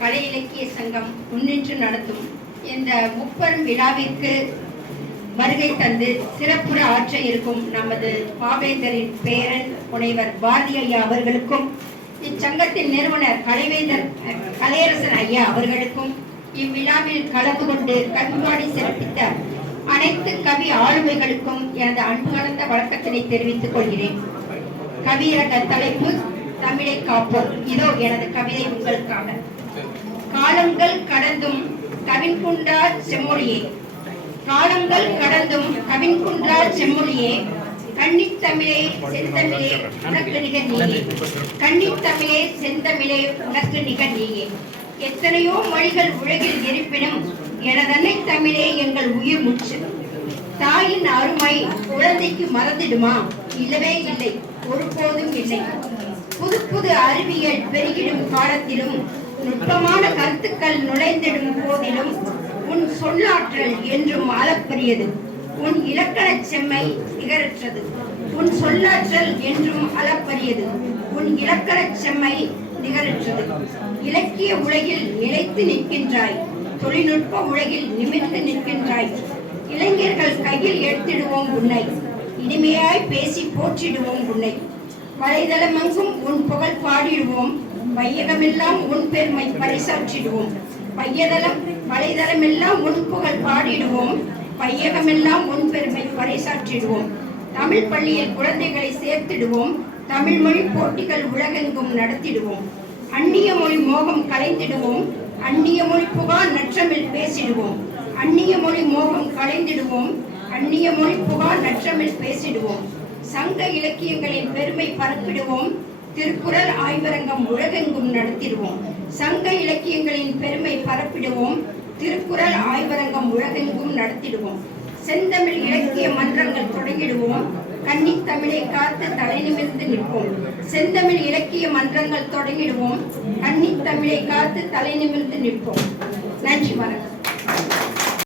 கலை இலக்கிய சங்கம் முன்னின்று நடத்தும் இந்த முப்பெரும் விழாவிற்கு வருகை தந்து சிறப்புற ஆற்ற இருக்கும் நமது பாவேந்தரின் பேரன் முனைவர் பாரதி ஐயா அவர்களுக்கும், இச்சங்கத்தின் நிறுவனர் கலையரசன் ஐயா அவர்களுக்கும், இவ்விழாவில் கலந்து கொண்டு கண்காணி சிறப்பித்த அனைத்து கவி ஆளுமைகளுக்கும் எனது அன்பு கலந்த வணக்கத்தினை தெரிவித்துக் கொள்கிறேன். கவியரங்க தலைப்பு தமிழை காப்போம். இதோ எனது கவிதை உங்களுக்காக. காலங்கள் கடந்தும் கவின்குன்றா செம்மொழியே, காலங்கள் கடந்தும் கவின்குன்றா செம்மொழியே, கன்னித்தமிழே செந்தமிழே உனக்கு நிகர் நீயே, கன்னித்தமிழே செந்தமிழே உனக்கு நிகர் நீயே. எத்தனையோ மொழிகள் உலகில் இருப்பினும் எனதன்னை தமிழே எங்கள் உயிர் மூச்சு. தாயின் அருமை குழந்தைக்கு மறந்திடுமா? இல்லவே இல்லை, ஒருபோதும் இல்லை. புது புது அறிவியல் பெருகிடும் காலத்திலும் நுட்பமான கருத்துக்கள் நுழைந்திடும் போதிலும் உன் சொல்லாற்றல் என்றும் அளப்பரியது. உன் இலக்கண செம்மை நிகரற்றது. உன் சொல்லாற்றல் என்றும் அளப்பரியது. உன் இலக்கண செம்மை நிகரற்றது. இலக்கிய உலகில் நிலைத்து நிற்கின்றாய், தொழில்நுட்ப உலகில் நிமிர்ந்து நிற்கின்றாய். இளைஞர்கள் கையில் எடுத்திடுவோம் உன்னை, இனிமையாய் பேசி போற்றிடுவோம் உன்னை. வலைதளமெங்கும் உன் புகழ் பாடிடுவோம், வையகமெல்லாம் உன் பெருமை பறைசாற்றிடுவோம். வலைதளமெல்லாம் உன் புகழ் பாடிடுவோம், வையகமெல்லாம் உன் பெருமை பறைசாற்றிடுவோம். தமிழ் பள்ளியில் குழந்தைகளை சேர்த்திடுவோம், தமிழ் மொழி போட்டிகள் உலகெங்கும் நடத்திடுவோம். அந்நிய மொழி மோகம் கலைந்திடுவோம், அந்நிய மொழி புகார் நற்றமிழ் பேசிடுவோம். அந்நிய மொழி மோகம் கலைந்திடுவோம், அந்நிய மொழி புகார் நற்றமிழ் பேசிடுவோம். சங்க இலக்கியங்களின் பெருமை பரப்பிடுவோம், திருக்குறள் ஆய்வரங்கம் உலகெங்கும் நடத்திடுவோம். சங்க இலக்கியங்களின் பெருமை பரப்பிடுவோம், திருக்குறள் ஆய்வரங்கம் உலகெங்கும் நடத்திடுவோம். செந்தமிழ் இலக்கிய மன்றங்கள் தொடங்கிடுவோம், கன்னித்தமிழை காத்து தலை நிமிர்ந்து நிற்போம். செந்தமிழ் இலக்கிய மன்றங்கள் தொடங்கிடுவோம், கன்னித்தமிழை காத்து தலை நிமிர்ந்து நிற்போம். நன்றி, வணக்கம்.